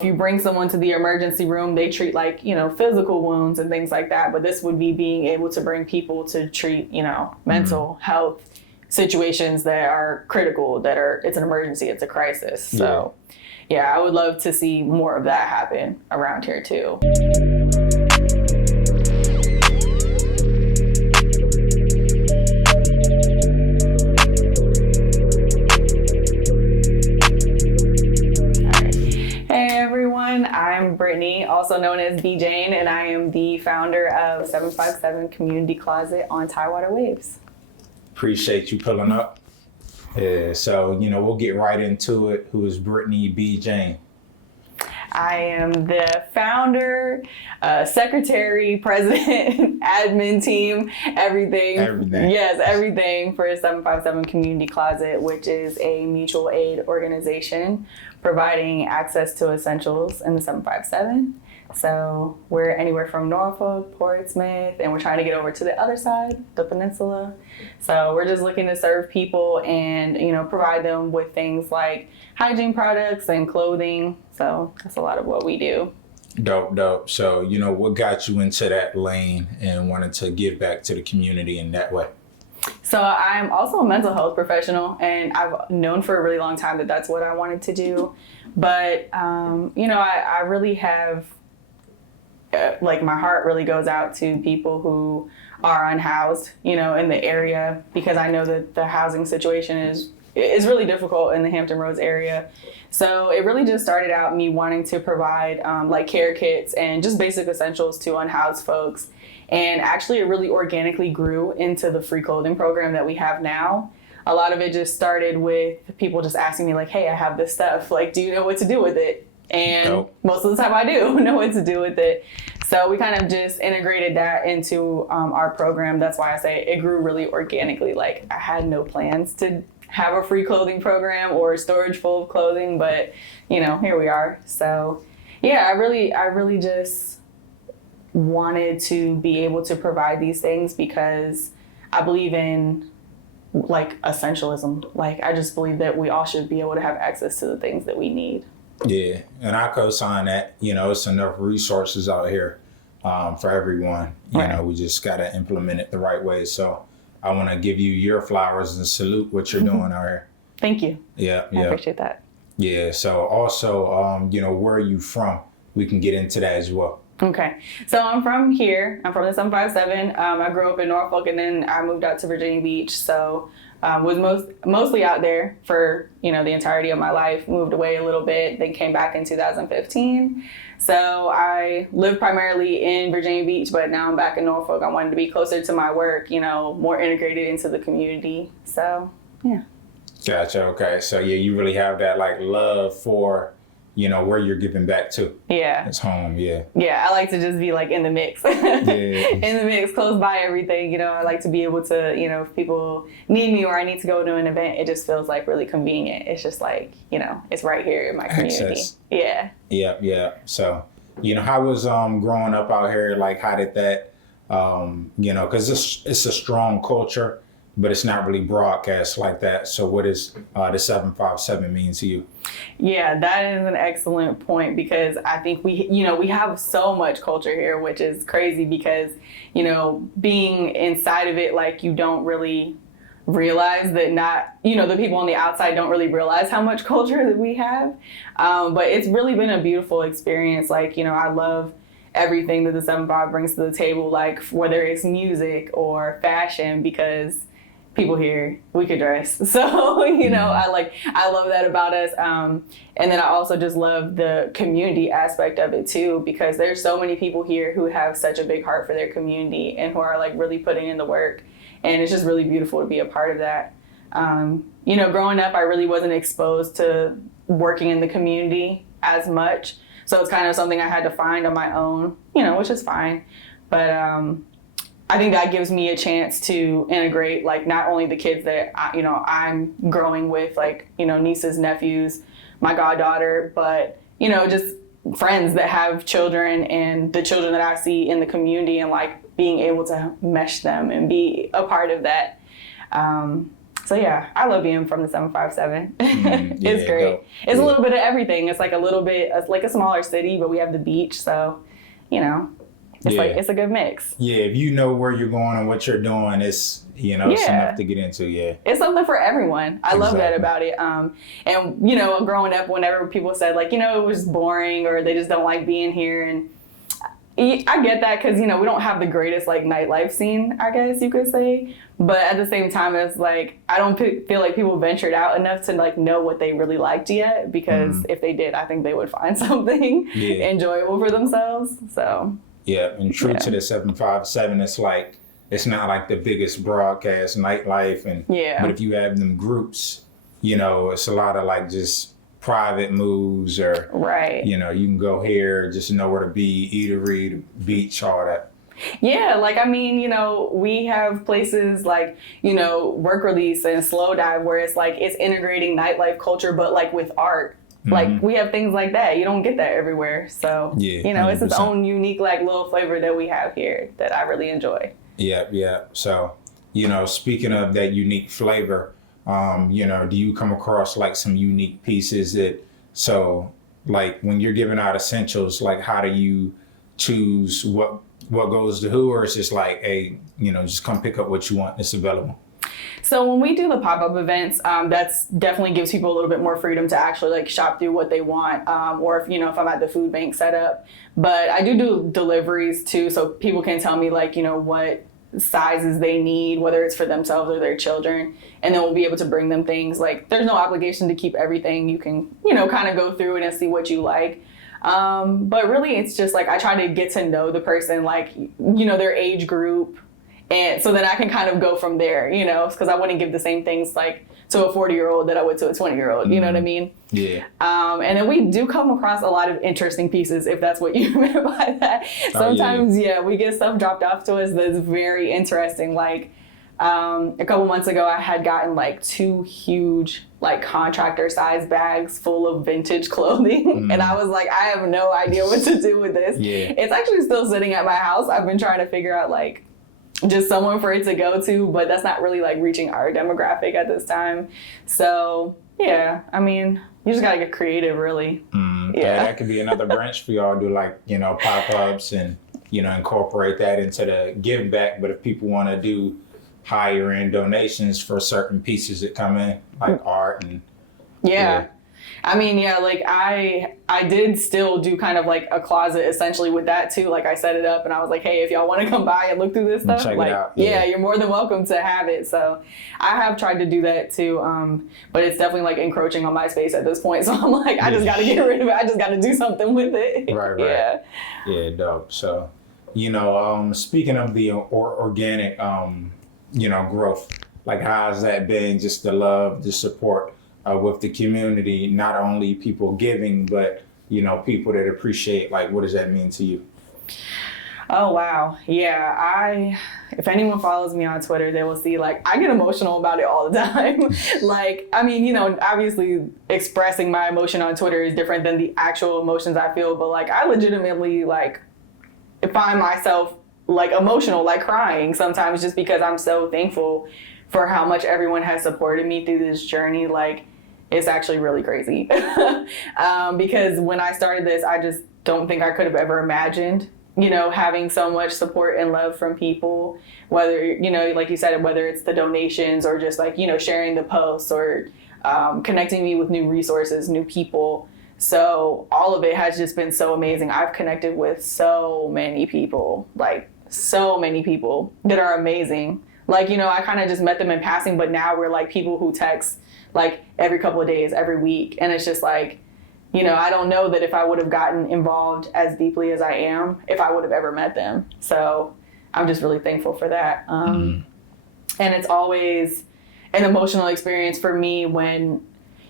If you bring someone to the emergency room, they treat like, physical wounds and things like that. But this would be being able to bring people to treat, mental health situations that are critical, it's an emergency, it's a crisis. So yeah, I would love to see more of that happen around here too. I'm Brittany, also known as B. Jane, and I am the founder of 757 Community Closet on Tidewater Waves. Appreciate you pulling up. So we'll get right into it. Who is Brittany B. Jane? I am the founder, secretary, president, admin team, everything. Everything. Yes, everything for 757 Community Closet, which is a mutual aid organization providing access to essentials in the 757. So we're anywhere from Norfolk, Portsmouth, and we're trying to get over to the other side, the peninsula. So we're just looking to serve people and, provide them with things like hygiene products and clothing. So that's a lot of what we do. Dope. So, what got you into that lane and wanted to give back to the community in that way? So I'm also a mental health professional, and I've known for a really long time that that's what I wanted to do. But, I really have, my heart really goes out to people who are unhoused, in the area, because I know that the housing situation is really difficult in the Hampton Roads area. So it really just started out me wanting to provide care kits and just basic essentials to unhoused folks. And actually, it really organically grew into the free clothing program that we have now. A lot of it just started with people just asking me hey, I have this stuff. Do you know what to do with it? And most of the time I do know what to do with it. So we kind of just integrated that into our program. That's why I say it grew really organically. I had no plans to have a free clothing program or a storage full of clothing, but here we are. So yeah, I really just wanted to be able to provide these things because I believe in essentialism. I just believe that we all should be able to have access to the things that we need. Yeah, and I co-sign that. It's enough resources out here for everyone. We just got to implement it the right way. So I want to give you your flowers and salute what you're doing out here. Thank you. Yeah. I appreciate that. Yeah, so also, where are you from? We can get into that as well. Okay, so I'm from here. I'm from the 757. I grew up in Norfolk, and then I moved out to Virginia Beach. So was mostly out there for the entirety of my life. Moved away a little bit, then came back in 2015. So I lived primarily in Virginia Beach, but now I'm back in Norfolk. I wanted to be closer to my work, more integrated into the community. So yeah. Gotcha. Okay, so yeah, you really have that love for where you're giving back to. Yeah. It's home, yeah. Yeah, I like to just be in the mix. In the mix, close by everything. I like to be able to, if people need me or I need to go to an event, it just feels really convenient. It's just it's right here in my community. Access. Yeah. Yeah. So, how was growing up out here? How did that, because it's a strong culture, but it's not really broadcast like that. So what does the 757 mean to you? Yeah, that is an excellent point because I think we have so much culture here, which is crazy because, being inside of it, you don't really realize that the people on the outside don't really realize how much culture that we have. But it's really been a beautiful experience. I love everything that the 75 brings to the table, whether it's music or fashion, because people here, we could dress. So, I love that about us. And then I also just love the community aspect of it too, because there's so many people here who have such a big heart for their community and who are really putting in the work. And it's just really beautiful to be a part of that. Growing up, I really wasn't exposed to working in the community as much. So it's kind of something I had to find on my own, which is fine. But, I think that gives me a chance to integrate not only the kids that I'm growing with, nieces, nephews, my goddaughter, but just friends that have children and the children that I see in the community and being able to mesh them and be a part of that. So yeah, I love being from the 757. It's great. Dope. It's a little bit of everything. It's like a little bit, it's like a smaller city, but we have the beach. So, you know, it's like, it's a good mix. Yeah, if you know where you're going and what you're doing, it's, you know, it's enough to get into, It's something for everyone. I love that about it. And, you know, growing up, whenever people said, like, you know, it was boring or they just don't like being here. And I get that because, you know, we don't have the greatest, like, nightlife scene, I guess you could say. But at the same time, it's like, I don't feel like people ventured out enough to, like, know what they really liked yet. Because if they did, I think they would find something enjoyable for themselves. So. Yeah, and true to the 757, it's like, it's not like the biggest broadcast nightlife. And but if you have them groups, you know, it's a lot of like just private moves or, you know, you can go here, just know where to be, eatery, the beach, all that. Yeah, like, I mean, you know, we have places like, you know, Work Release and Slow Dive where it's like, it's integrating nightlife culture, but like with art. Like, we have things like that. You don't get that everywhere. So, you know, 100%. It's its own unique, like, little flavor that we have here that I really enjoy. Yeah. So, you know, speaking of that unique flavor, you know, do you come across, like, some unique pieces that, so, like, when you're giving out essentials, like, how do you choose what goes to who? Or it's just like, hey, you know, just come pick up what you want. It's available. So when we do the pop-up events, that's definitely gives people a little bit more freedom to actually like shop through what they want, or if, you know, if I'm at the food bank set up. But I do deliveries too, so people can tell me like, you know, what sizes they need, whether it's for themselves or their children, and then we'll be able to bring them things. Like, there's no obligation to keep everything. You can, you know, kind of go through it and see what you like. But really, it's just like I try to get to know the person, like, you know, their age group. And so then I can kind of go from there, you know, because I wouldn't give the same things like to a 40-year-old that I would to a 20-year-old, you know what I mean? Yeah. And then we do come across a lot of interesting pieces, if that's what you meant by that. Sometimes, we get stuff dropped off to us that's very interesting. Like a couple months ago, I had gotten like 2 huge like contractor size bags full of vintage clothing. And I was like, I have no idea what to do with this. It's actually still sitting at my house. I've been trying to figure out like, just someone for it to go to, but that's not really like reaching our demographic at this time. So yeah, I mean, you just gotta get creative, really. That could be another branch for y'all. Do like, you know, pop-ups and, you know, incorporate that into the give back. But if people want to do higher end donations for certain pieces that come in, like art and I mean, like I did still do kind of like a closet essentially with that too. Like I set it up and I was like, hey, if y'all want to come by and look through this stuff, check like, it out. You're more than welcome to have it. So I have tried to do that too. But it's definitely like encroaching on my space at this point. So I'm like, I just got to get rid of it. I just got to do something with it. Right. Yeah, dope. So, you know, speaking of the organic, you know, growth, like how's that been? Just the love, the support with the community, not only people giving, but, you know, people that appreciate, like, what does that mean to you? Oh, wow. Yeah, if anyone follows me on Twitter, they will see, like, I get emotional about it all the time. Like, I mean, you know, obviously expressing my emotion on Twitter is different than the actual emotions I feel, but, like, I legitimately, like, find myself, like, emotional, like crying sometimes just because I'm so thankful for how much everyone has supported me through this journey. Like, it's actually really crazy. Because when I started this, I just don't think I could have ever imagined, you know, having so much support and love from people, whether, you know, like you said, whether it's the donations or just like, you know, sharing the posts or connecting me with new resources, new people. So all of it has just been so amazing. I've connected with so many people, like so many people that are amazing. Like, you know, I kind of just met them in passing, but now we're like people who text like every couple of days, every week. And it's just like, you know, I don't know that if I would have gotten involved as deeply as I am, if I would have ever met them. So I'm just really thankful for that. And it's always an emotional experience for me when,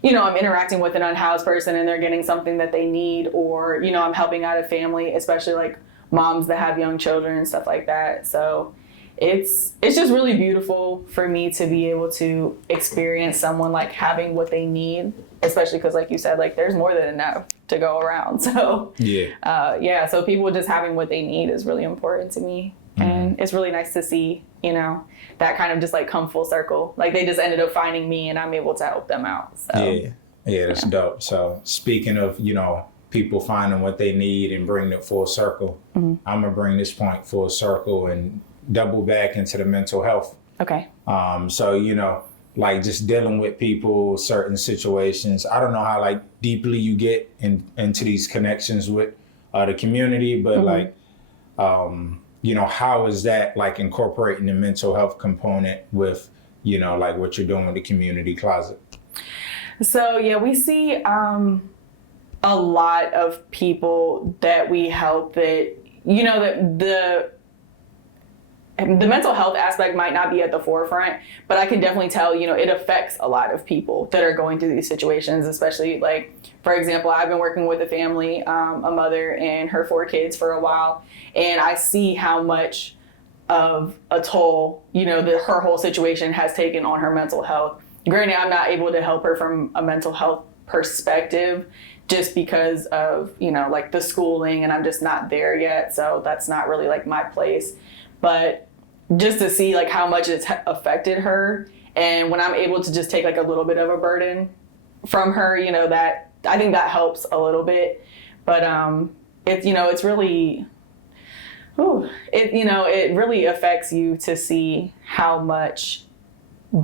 you know, I'm interacting with an unhoused person and they're getting something that they need, or, you know, I'm helping out a family, especially like moms that have young children and stuff like that. So it's just really beautiful for me to be able to experience someone like having what they need, especially because, like you said, like there's more than enough to go around. So so people just having what they need is really important to me. And and it's really nice to see, you know, that kind of just like come full circle. Like they just ended up finding me and I'm able to help them out. So yeah, that's dope. So speaking of, you know, people finding what they need and bringing it full circle, I'm gonna bring this point full circle and double back into the mental health. Okay. So, you know, like just dealing with people, certain situations. I don't know how like deeply you get into these connections with the community, but like, you know, how is that like incorporating the mental health component with, you know, like what you're doing with the community closet? So yeah, we see a lot of people that we help that, you know, that the mental health aspect might not be at the forefront, but I can definitely tell, you know, it affects a lot of people that are going through these situations, especially like, for example, I've been working with a family, a mother and her 4 kids for a while, and I see how much of a toll, you know, her whole situation has taken on her mental health. Granted, I'm not able to help her from a mental health perspective just because of, you know, like the schooling, and I'm just not there yet, so that's not really like my place. But just to see like how much it's affected her, and when I'm able to just take like a little bit of a burden from her, you know, that I think that helps a little bit. But it's, you know, it's really, it really affects you to see how much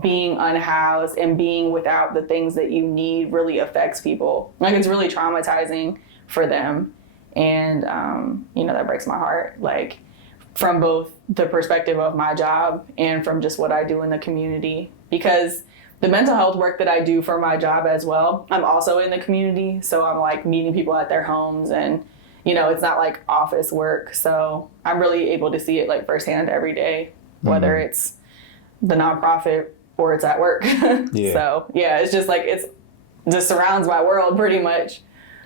being unhoused and being without the things that you need really affects people. Like it's really traumatizing for them, and you know, that breaks my heart. Like, from both the perspective of my job and from just what I do in the community. Because the mental health work that I do for my job as well, I'm also in the community. So I'm like meeting people at their homes, and, you know, it's not like office work. So I'm really able to see it like firsthand every day, whether it's the nonprofit or it's at work. Yeah. So yeah, it's just like, it's just surrounds my world pretty much.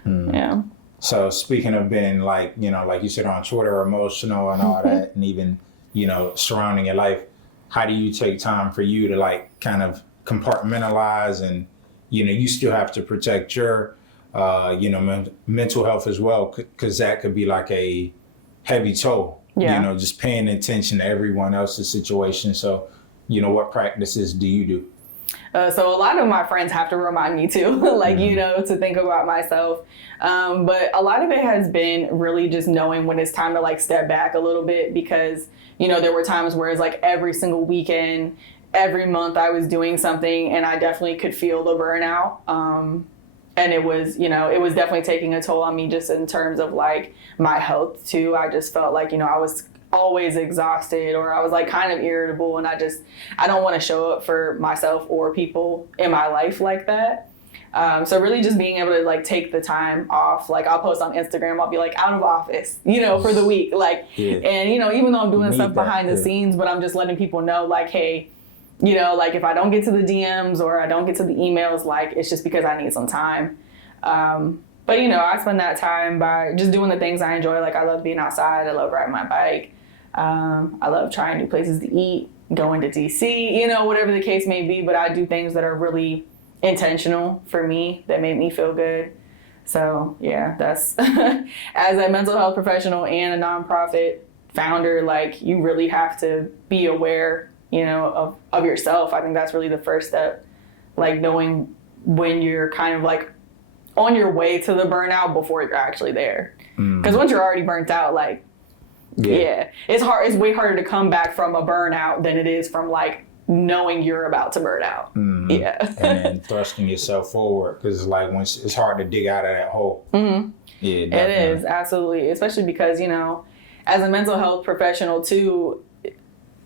Yeah. So speaking of being like, you know, like you said on Twitter, emotional and all that, and even, you know, surrounding your life, how do you take time for you to like kind of compartmentalize, and, you know, you still have to protect your, you know, mental health as well, because that could be like a heavy toll, you know, just paying attention to everyone else's situation. So, you know, what practices do you do? So a lot of my friends have to remind me too, like, you know, to think about myself. But a lot of it has been really just knowing when it's time to like step back a little bit, because, you know, there were times where it's like every single weekend, every month I was doing something, and I definitely could feel the burnout. And it was, you know, it was definitely taking a toll on me just in terms of like my health too. I just felt like, you know, I was always exhausted, or I was like kind of irritable, and I don't want to show up for myself or people in my life like that. So really just being able to like take the time off. Like I'll post on Instagram, I'll be like out of office, you know, for the week. Like, and, you know, even though I'm doing stuff behind the scenes, but I'm just letting people know like, hey, you know, like if I don't get to the DMs or I don't get to the emails, like it's just because I need some time. But, you know, I spend that time by just doing the things I enjoy. Like I love being outside. I love riding my bike. I love trying new places to eat, going to DC, you know, whatever the case may be. But I do things that are really intentional for me that make me feel good. So, yeah, that's as a mental health professional and a nonprofit founder, like you really have to be aware, you know, of yourself. I think that's really the first step, like knowing when you're kind of like on your way to the burnout before you're actually there. Because once you're already burnt out, like, yeah, it's hard. It's way harder to come back from a burnout than it is from like knowing you're about to burn out. Yeah. And then thrusting yourself forward, because like once it's hard to dig out of that hole. Yeah, definitely. It is, absolutely. Especially because, you know, as a mental health professional too,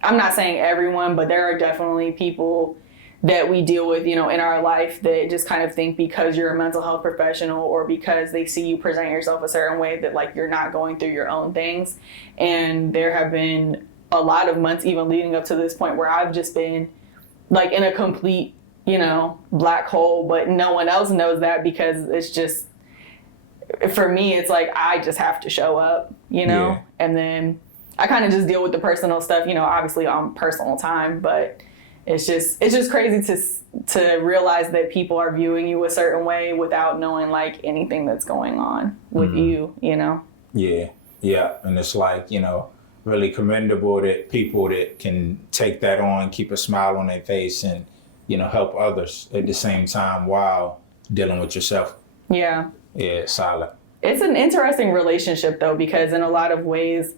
I'm not saying everyone, but there are definitely people that we deal with, you know, in our life that just kind of think because you're a mental health professional or because they see you present yourself a certain way that like you're not going through your own things. And there have been a lot of months even leading up to this point where I've just been like in a complete, you know, black hole, but no one else knows that because it's just, for me, it's like I just have to show up, you know, and then I kind of just deal with the personal stuff, you know, obviously on personal time, but it's just crazy to realize that people are viewing you a certain way without knowing like anything that's going on with you, you know? Yeah. And it's like, you know, really commendable that people that can take that on, keep a smile on their face, and help others at the same time while dealing with yourself. Yeah. Yeah, solid. It's an interesting relationship though, because in a lot of ways,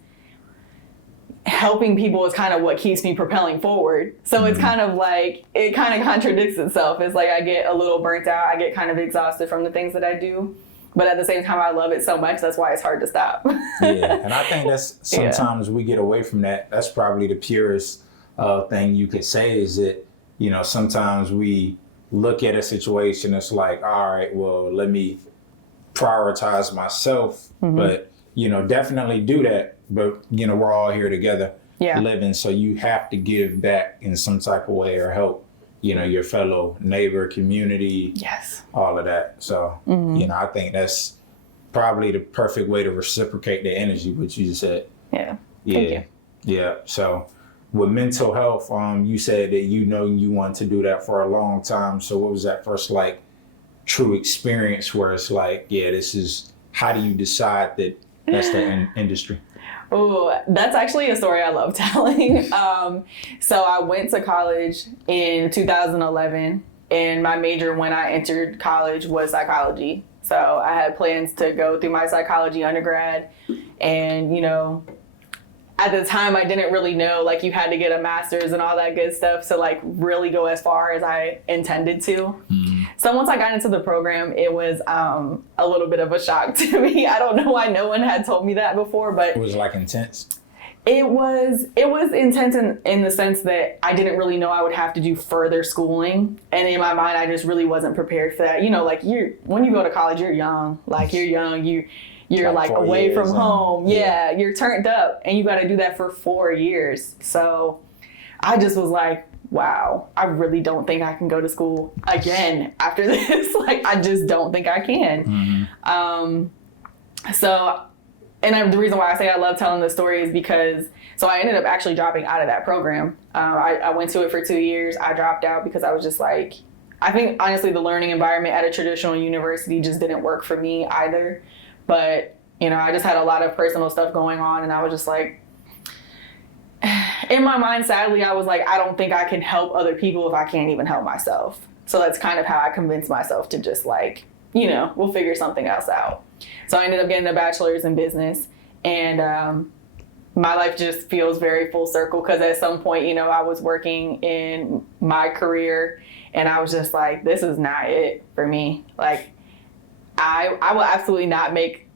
helping people is kind of what keeps me propelling forward. So it's kind of like, it kind of contradicts itself. It's like I get a little burnt out. I get kind of exhausted from the things that I do. But at the same time, I love it so much. That's why it's hard to stop. Yeah. And I think that's sometimes we get away from that. That's probably the purest thing you could say is that, sometimes we look at a situation. It's like, all right, well, let me prioritize myself. But, definitely do that. But, we're all here together living. So you have to give back in some type of way or help, your fellow neighbor, community, yes, all of that. So, I think that's probably the perfect way to reciprocate the energy, which you just said. Yeah. Yeah. Thank you. Yeah. So with mental health, you said that, you wanted to do that for a long time. So what was that first true experience where it's like, how do you decide that that's the industry? Oh, that's actually a story I love telling. So I went to college in 2011, and my major when I entered college was psychology. So I had plans to go through my psychology undergrad, and at the time I didn't really know you had to get a master's and all that good stuff to really go as far as I intended to. So once I got into the program, it was a little bit of a shock to me. I don't know why no one had told me that before, but it was intense. It was intense in the sense that I didn't really know I would have to do further schooling, and in my mind I just really wasn't prepared for that. When you go to college, you're young. You're away from home. Yeah, you're turned up, and you got to do that for 4 years. So I just was like, wow, I really don't think I can go to school again after this. I just don't think I can. The reason why I say I love telling this story is because, I ended up actually dropping out of that program. I went to it for 2 years. I dropped out because I was just I think honestly the learning environment at a traditional university just didn't work for me either. But, I just had a lot of personal stuff going on, and I was just in my mind, sadly, I was I don't think I can help other people if I can't even help myself. So that's kind of how I convinced myself to just we'll figure something else out. So I ended up getting a bachelor's in business, and my life just feels very full circle because at some point, I was working in my career, and I was just this is not it for me. I will absolutely not make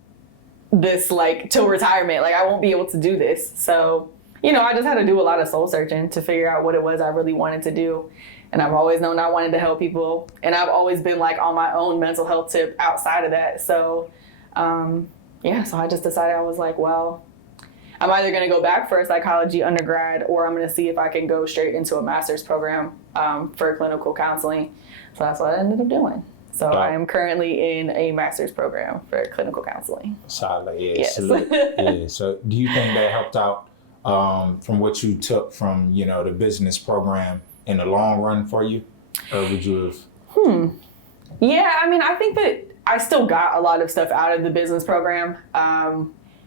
this till retirement. I won't be able to do this. So, I just had to do a lot of soul searching to figure out what it was I really wanted to do. And I've always known I wanted to help people. And I've always been on my own mental health tip outside of that. So, so I just decided I was well, I'm either going to go back for a psychology undergrad, or I'm going to see if I can go straight into a master's program for clinical counseling. So that's what I ended up doing. So I am currently in a master's program for clinical counseling. Solid, yeah. Yes. Yeah. So do you think that helped out from what you took from, the business program in the long run for you? Or would you have? Yeah, I think that I still got a lot of stuff out of the business program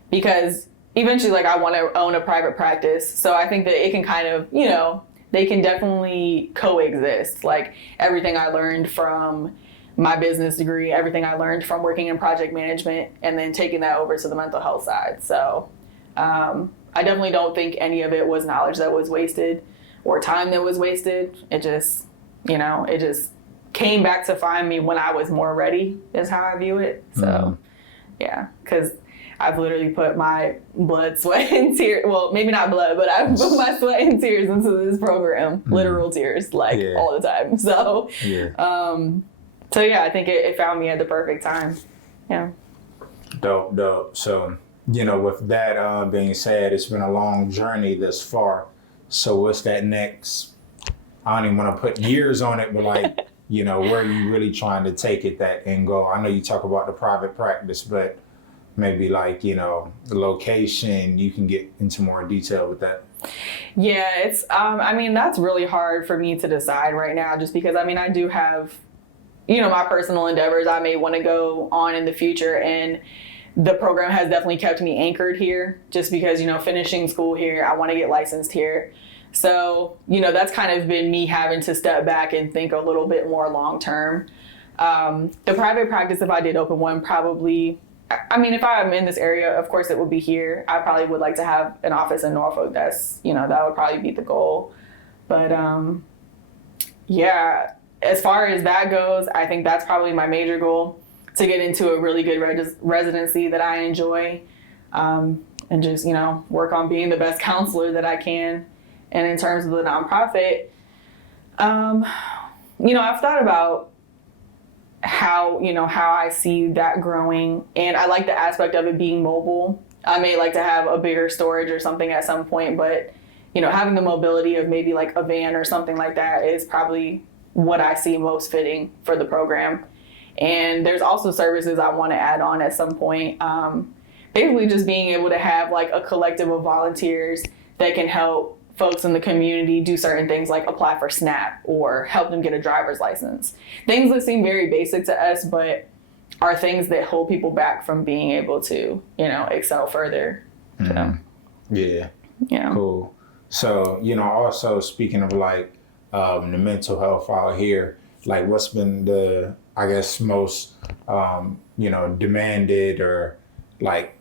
because eventually, I want to own a private practice. So I think that it can kind of, they can definitely coexist. Everything I learned from my business degree, everything I learned from working in project management, and then taking that over to the mental health side. So I definitely don't think any of it was knowledge that was wasted or time that was wasted. It just, it just came back to find me when I was more ready is how I view it. So yeah, because I've literally put my blood, sweat, and tears. Well, maybe not blood, but I've put my sweat and tears into this program. Literal tears, all the time. So, I think it found me at the perfect time. Yeah. Dope. So, with that being said, it's been a long journey thus far. So what's that next? I don't even want to put years on it, but where are you really trying to take it, that end goal? I know you talk about the private practice, but maybe the location, you can get into more detail with that. Yeah, it's, that's really hard for me to decide right now just because, I do have, my personal endeavors I may want to go on in the future. And the program has definitely kept me anchored here just because, finishing school here, I want to get licensed here. So, that's kind of been me having to step back and think a little bit more long term. The private practice, if I did open one, probably, if I'm in this area, of course it would be here. I probably would like to have an office in Norfolk. That would probably be the goal. But yeah, as far as that goes, I think that's probably my major goal, to get into a really good residency that I enjoy, and just, work on being the best counselor that I can. And in terms of the nonprofit, I've thought about how I see that growing, and I like the aspect of it being mobile. I may like to have a bigger storage or something at some point, but having the mobility of maybe like a van or something like that is probably what I see most fitting for the program. And there's also services I want to add on at some point. Basically just being able to have like a collective of volunteers that can help folks in the community do certain things like apply for SNAP or help them get a driver's license. Things that seem very basic to us, but are things that hold people back from being able to, excel further. So, Yeah. Yeah. Cool. So, also speaking of like the mental health out here, like what's been the, I guess, most, demanded, or like,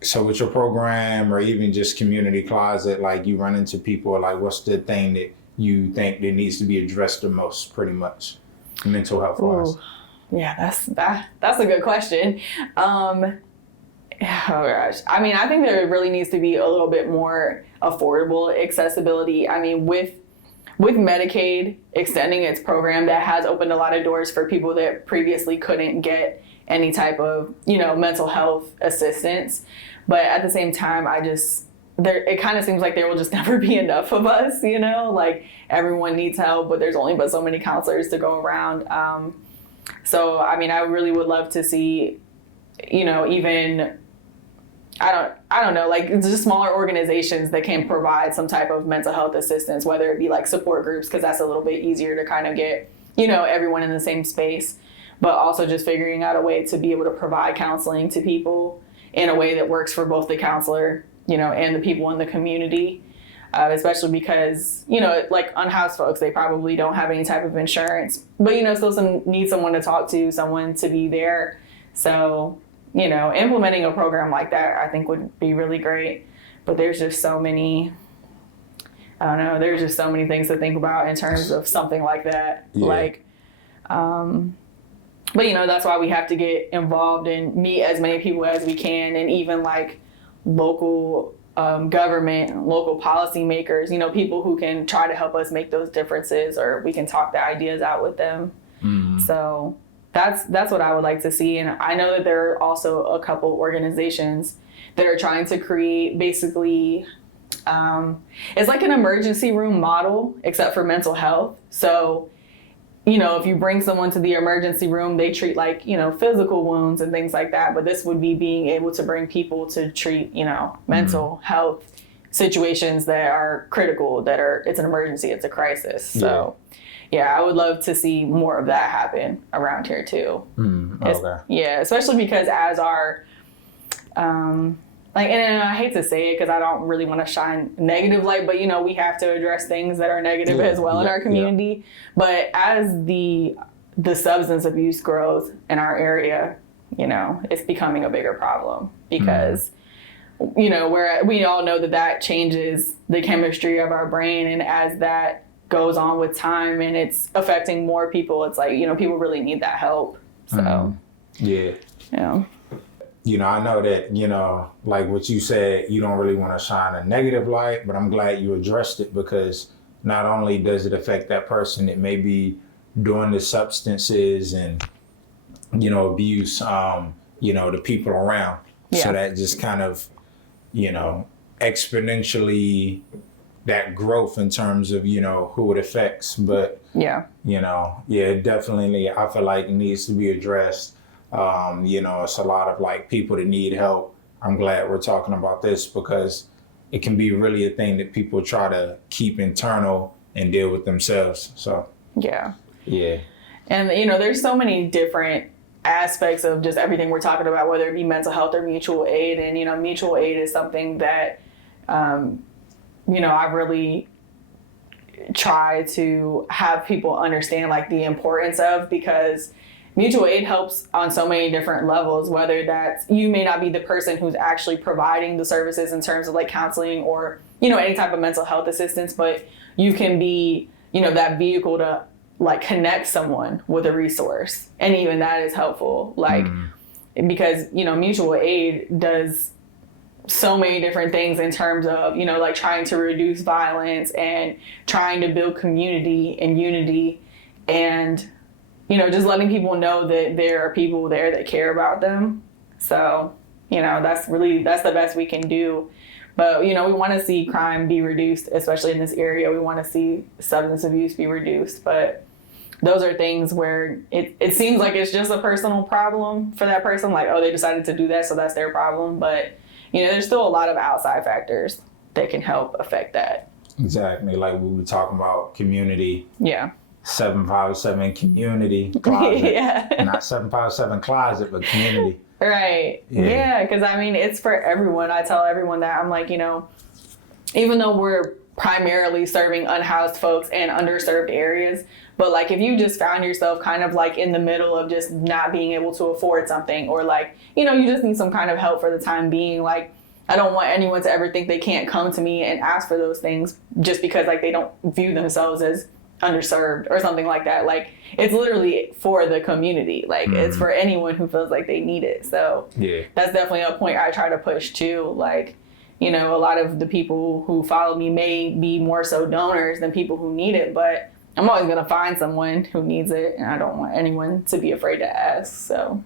so with your program or even just community closet, like you run into people, like what's the thing that you think that needs to be addressed the most, pretty much, mental health wise? Yeah, that's a good question. Oh gosh. I think there really needs to be a little bit more affordable accessibility. With Medicaid extending its program, that has opened a lot of doors for people that previously couldn't get any type of, mental health assistance. But at the same time, it kind of seems like there will just never be enough of us, like everyone needs help, but there's only but so many counselors to go around. So, I really would love to see, even, I don't know, like just smaller organizations that can provide some type of mental health assistance, whether it be like support groups, because that's a little bit easier to kind of get, everyone in the same space, but also just figuring out a way to be able to provide counseling to people in a way that works for both the counselor, and the people in the community, especially because, like unhoused folks, they probably don't have any type of insurance, but, still need someone to talk to, someone to be there. So, implementing a program like that, I think would be really great. But there's just so many, there's just so many things to think about in terms of something like that. Yeah. But, that's why we have to get involved and meet as many people as we can, and even like local government, local policymakers, people who can try to help us make those differences, or we can talk the ideas out with them. Mm-hmm. So that's what I would like to see. And I know that there are also a couple organizations that are trying to create basically, it's like an emergency room model, except for mental health. So, if you bring someone to the emergency room, they treat like, physical wounds and things like that. But this would be being able to bring people to treat, mental health situations that are critical, it's an emergency, it's a crisis. So, yeah, I would love to see more of that happen around here too. Okay. Yeah, especially because as our, and I hate to say it because I don't really want to shine negative light, but we have to address things that are negative as well in our community. But as the substance abuse grows in our area, it's becoming a bigger problem because, where we all know that changes the chemistry of our brain, and as that goes on with time and it's affecting more people, it's like, people really need that help. So, yeah. I know that, like what you said, you don't really want to shine a negative light, but I'm glad you addressed it, because not only does it affect that person that may be doing the substances and, abuse, the people around. Yeah. So that just kind of, exponentially that growth in terms of, who it affects. But, definitely, I feel like it needs to be addressed. It's a lot of like people that need help. I'm glad we're talking about this, because it can be really a thing that people try to keep internal and deal with themselves. So, yeah. And, there's so many different aspects of just everything we're talking about, whether it be mental health or mutual aid. And, mutual aid is something that, I really try to have people understand like the importance of, because mutual aid helps on so many different levels, whether that's, you may not be the person who's actually providing the services in terms of like counseling or, any type of mental health assistance, but you can be, that vehicle to like connect someone with a resource. And even that is helpful. Like, because, mutual aid does so many different things in terms of, like trying to reduce violence and trying to build community and unity, and, just letting people know that there are people there that care about them. So, that's the best we can do. But, we want to see crime be reduced, especially in this area. We want to see substance abuse be reduced. But those are things where it seems like it's just a personal problem for that person. Like, oh, they decided to do that, so that's their problem. But, there's still a lot of outside factors that can help affect that. Exactly. Like we were talking about community. Yeah. 757 community closet. Yeah. Not 757 closet, but community. Right. Yeah. Because it's for everyone. I tell everyone that. I'm like, even though we're primarily serving unhoused folks and underserved areas, but like if you just found yourself kind of like in the middle of just not being able to afford something, or like, you just need some kind of help for the time being, like I don't want anyone to ever think they can't come to me and ask for those things just because like they don't view themselves as underserved or something like that. Like it's literally for the community. Like it's for anyone who feels like they need it. So that's definitely a point I try to push too. Like, a lot of the people who follow me may be more so donors than people who need it, but I'm always going to find someone who needs it, and I don't want anyone to be afraid to ask. So,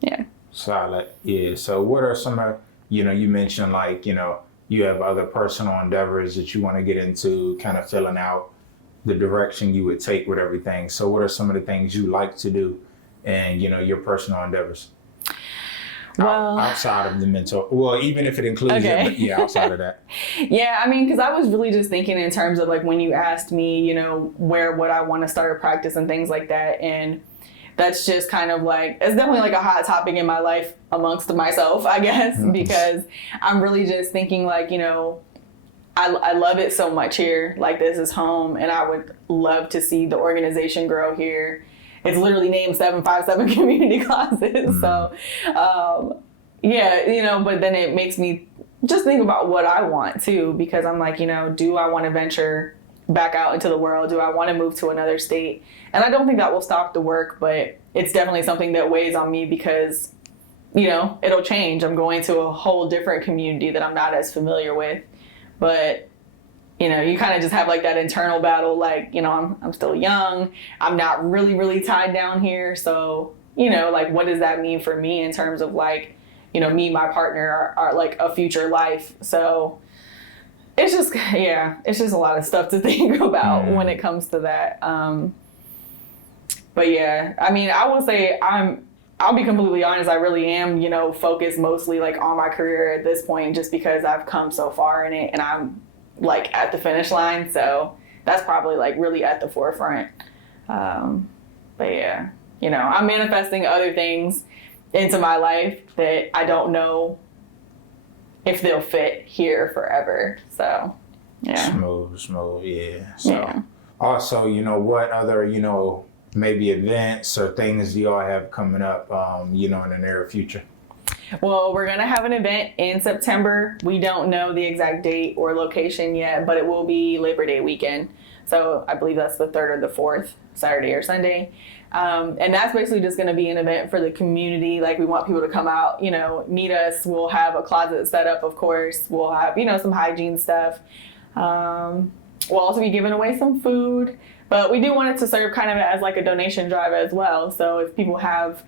yeah. Solid. Yeah. So what are some of, you mentioned like, you have other personal endeavors that you want to get into, kind of filling out the direction you would take with everything. So what are some of the things you like to do and, your personal endeavors? Well, outside of the mental, even if it includes it, but outside of that. Yeah, because I was really just thinking in terms of like when you asked me, where would I want to start a practice and things like that. And that's just kind of like, it's definitely like a hot topic in my life amongst myself, I guess, because I'm really just thinking like, I love it so much here. Like this is home, and I would love to see the organization grow here. It's literally named 757 Community Closet. So, but then it makes me just think about what I want too, because I'm like, do I want to venture back out into the world? Do I want to move to another state? And I don't think that will stop the work, but it's definitely something that weighs on me because, it'll change. I'm going to a whole different community that I'm not as familiar with. But, you kind of just have like that internal battle, like, I'm still young. I'm not really, really tied down here. So, like, what does that mean for me in terms of like, me and my partner are like a future life. So it's just, it's just a lot of stuff to think about when it comes to that. But yeah, I will say I'll be completely honest. I really am, focused mostly like on my career at this point, just because I've come so far in it and I'm like at the finish line. So that's probably like really at the forefront. But yeah, I'm manifesting other things into my life that I don't know if they'll fit here forever. So yeah. Smooth. Yeah. So also, what other, maybe events or things you all have coming up, in the near future? Well, we're going to have an event in September. We don't know the exact date or location yet, but it will be Labor Day weekend. So I believe that's the 3rd or the 4th, Saturday or Sunday. And that's basically just going to be an event for the community. Like we want people to come out, meet us. We'll have a closet set up, of course. We'll have, some hygiene stuff. We'll also be giving away some food. But we do want it to serve kind of as like a donation drive as well. So if people have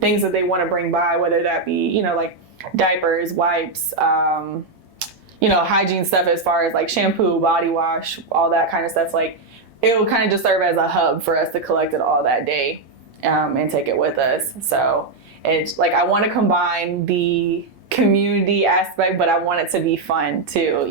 things that they want to bring by, whether that be, like diapers, wipes, hygiene stuff as far as like shampoo, body wash, all that kind of stuff, like it will kind of just serve as a hub for us to collect it all that day and take it with us. So it's like I want to combine the community aspect, but I want it to be fun too,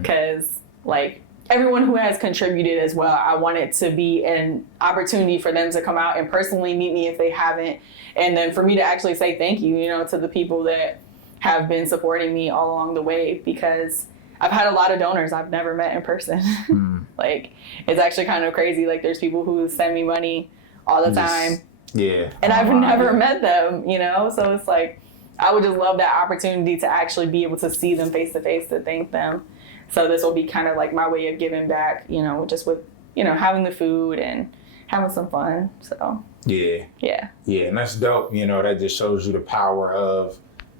because like everyone who has contributed as well. I want it to be an opportunity for them to come out and personally meet me if they haven't. And then for me to actually say thank you, you know, to the people that have been supporting me all along the way, because I've had a lot of donors I've never met in person. Like, it's actually kind of crazy. Like, there's people who send me money all the time. Yeah. And I've never met them, you know? So it's like, I would just love that opportunity to actually be able to see them face to face, to thank them. So this will be kind of like my way of giving back, you know, just with, you know, having the food and having some fun. So yeah, and that's dope. You know, that just shows you the power of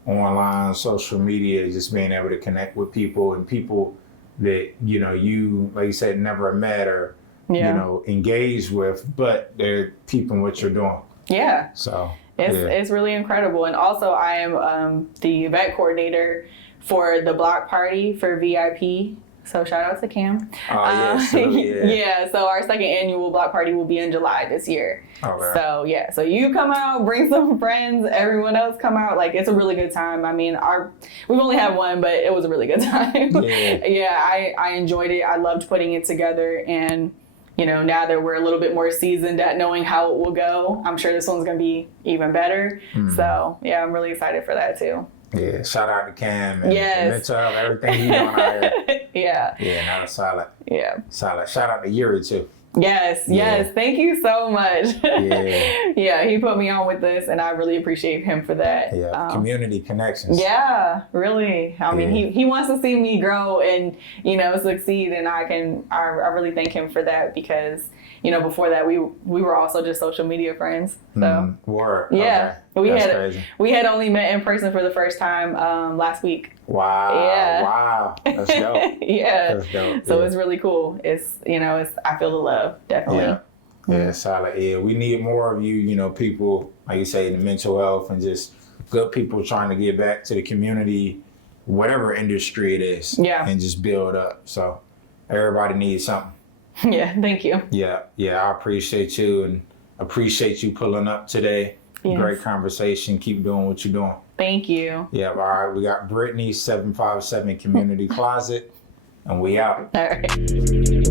online social media, just being able to connect with people and people that, you know, you, like you said, never met or, you know, engaged with, but they're peeping what you're doing. Yeah. So it's really incredible. And also I am the event coordinator for the block party for VIP. So shout out to Cam. Yeah, so our second annual block party will be in July this year. So yeah, so you come out, bring some friends, everyone else come out. Like, it's a really good time. I mean, we've only had one, but it was a really good time. I enjoyed it. I loved putting it together, and you know, now that we're a little bit more seasoned at knowing how it will go, I'm sure this one's gonna be even better. So yeah, I'm really excited for that too. Yeah, shout out to Cam and mental health, everything you doing out here. Yeah, not a solid. Solid. Shout out to Yuri too. Yes, thank you so much. He put me on with this, and I really appreciate him for that. Community connections. Yeah, really. I mean, he wants to see me grow and, you know, succeed, and I really thank him for that, because, you know, before that we were also just social media friends. So we had only met in person for the first time last week. Wow. That's dope. That's dope. So it's really cool. It's, you know, I feel the love, definitely. Yeah, solid. Yeah, we need more of you, you know, people, like you say, in the mental health, and just good people trying to get back to the community, whatever industry it is, and just build up. So everybody needs something. Thank you. I appreciate you, and appreciate you pulling up today. Great conversation. Keep doing what you're doing. Thank you. All right. We got Brittany, 757 Community Closet, and we out. All right.